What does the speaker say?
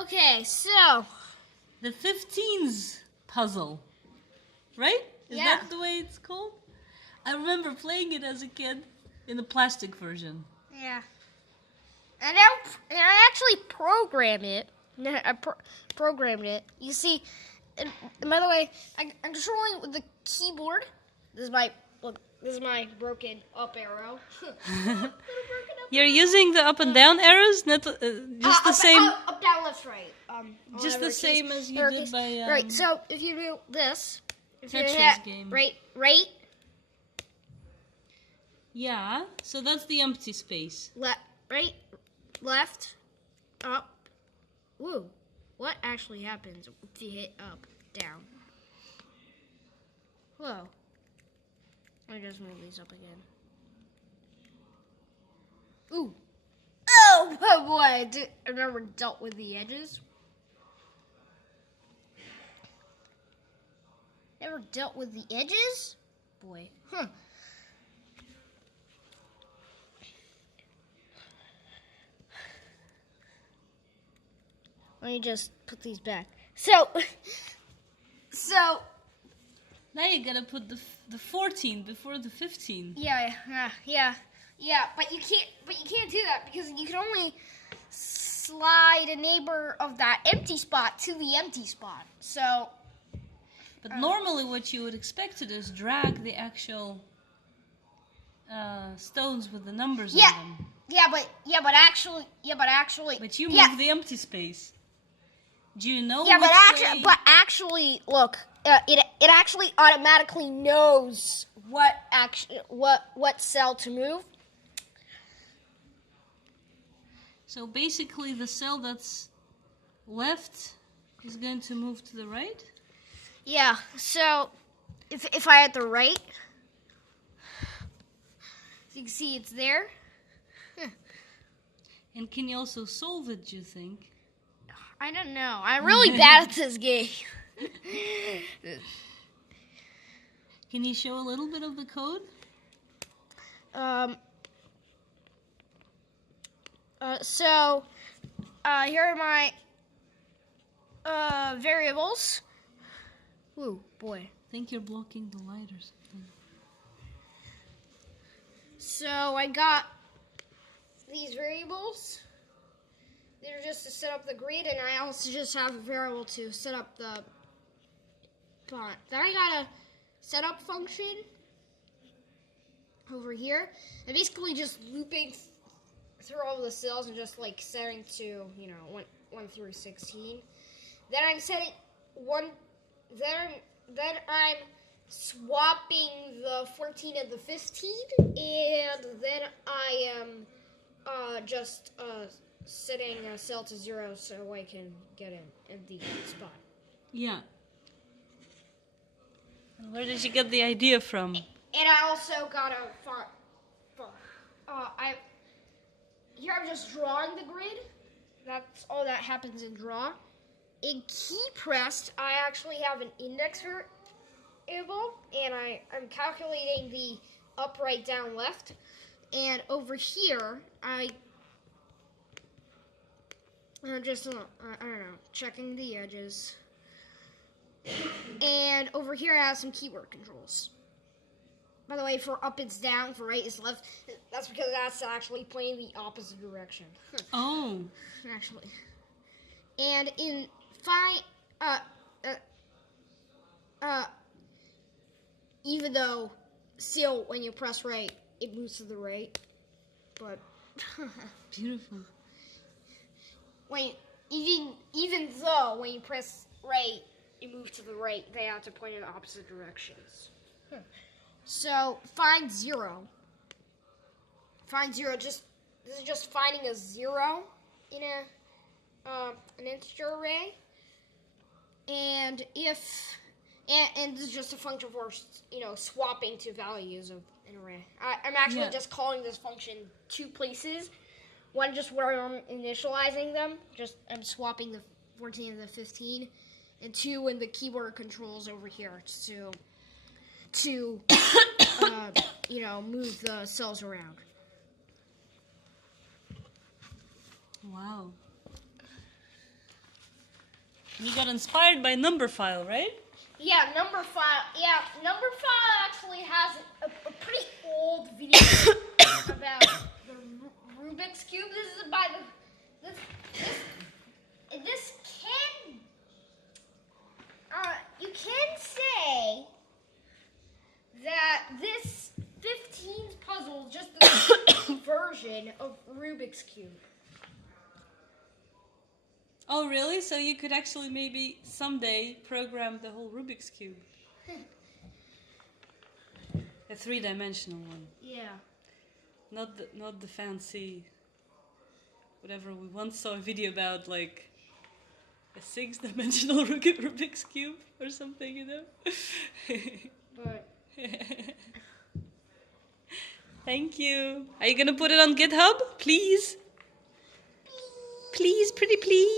Okay, so The 15s puzzle, right? Is Yeah. that the way it's called? I remember playing it as a kid in the plastic version. yeah, and I actually programmed it. Programmed it. You see, and by the way, I'm controlling with the keyboard. This is my broken up arrow. You're using the up and down arrows, not just the up, same. Up, down, left, right. Just the same as you did by right. So if you do this, if you Tetris hit game. right, Yeah, so that's the empty space. right, left, up. Woo! What actually happens if you hit up, down? Whoa! Let me just move these up again. Ooh! Oh boy! I've never dealt with the edges. Never dealt with the edges? Boy. Huh. Let me just put these back. So Now you gotta put the 14 before the 15. yeah. But you can't do that because you can only slide a neighbor of that empty spot to the empty spot. So. But normally, what you would expect to do is drag the actual stones with the numbers on them. But actually. But you move the empty space. Do you know? Yeah, which way? actually, look, it actually automatically knows what cell to move. So basically, the cell that's left is going to move to the right. Yeah. So if I hit the right, you can see it's there. And can you also solve it? Do you think? I don't know. I'm really bad at this game. Can you show a little bit of the code? So here are my variables. Ooh, boy. I think you're blocking the light or something. So I got these variables. They're just to set up the grid, and I also just have a variable to set up the font. Then I got a setup function over here. I'm basically just looping through all the cells and just like setting to 1 through 16. Then I'm setting one. Then I'm swapping the 14 and the 15, and then I am just setting a cell to 0 so I can get in the spot. Yeah. And where did you get the idea from? And I also got a font. Here I'm just drawing the grid. That's all that happens in draw. In key pressed, I actually have an index variable, and I'm calculating the up, right, down, left. And over here, I'm just, I don't know, checking the edges. And over here, I have some keyword controls. By the way, for up it's down, for right is left. That's because that's actually pointing the opposite direction. Oh. Actually. And in even though still when you press right, it moves to the right. But Beautiful. Even though when you press right, it moves to the right, they have to point in opposite directions. So find 0. Find 0. This is just finding a 0 in an integer array, and and this is just a function for swapping to values of an array. I'm actually just calling this function 2 places. One just where I'm initializing them. I'm swapping the 14 and the 15, and 2 in the keyboard controls over here to move the cells around. Wow. You got inspired by Numberphile, right? Yeah, Numberphile. Yeah, Numberphile actually has a pretty old video about the Rubik's Cube. This is by this can you can say that this 15's puzzle is just the version of Rubik's Cube. Oh, really? So you could actually maybe someday program the whole Rubik's Cube. A three-dimensional one. Yeah. Not the fancy, whatever we once saw a video about, like a six-dimensional Rubik's Cube or something, you know? But Thank you. Are you gonna put it on GitHub? Please? Please, pretty please.